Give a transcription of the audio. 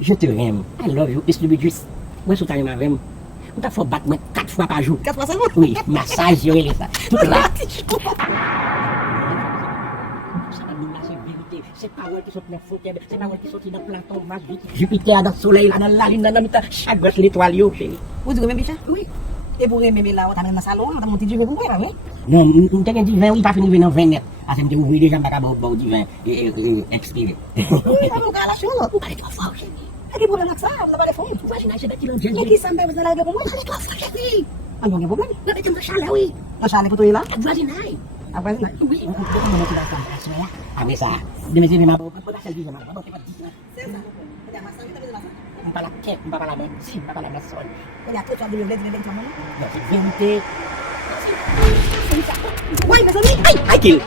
Je te aime. I love you. Est-ce que tu veux moi, sous ta main avec moi. On t'a fait battre 4 fois par jour. 4 fois seulement? Oui, massage, je vais ça. Tout là. C'est pas moi qui sont dans le fauteuil, c'est pas moi qui sont dans Platon, Mars, Jupiter, dans le soleil, là, dans la lune, dans la nuit, chaque gosse l'étoile, yo, chérie. Vous dites même bicha? Oui. Et pour aimer là, on t'a mis dans le salon, on t'a monté du vin pour moi, là, oui? Non, on t'a dit vin, oui, pas fini dans 20 net. Ah, c'est me ouvrir déjà, ma cabane, bon, du vin, expiré. Oui, on va la chose. Vous parlez trop fort, chérie. Quel est le problème avec ça? On n'a pas de fond. Vous voyez, j'ai des kilos de Il y a qui s'en met dans la vie pour moi? Parlez trop fort, chérie. Ah, non, il y a un problème. Non, mais tu me chalet, oui. La chalet pour toi, là? Voisinage. Après, là. Oui, on peut monter dans la soirée. Ah, mais ça, de mes amis, ma bonne, pas la seule vie, ma bonne, c'est pas 10 ans. C'est ça. Il y a ma soeur, il y a ma soeur. On parle la quête, on parle la bonne, si, on parle la maçonne. Il y a tout, tu as dit, le bled, Non, c'est vérité. Oui, mais ça dit. Aïe, aïe, kill.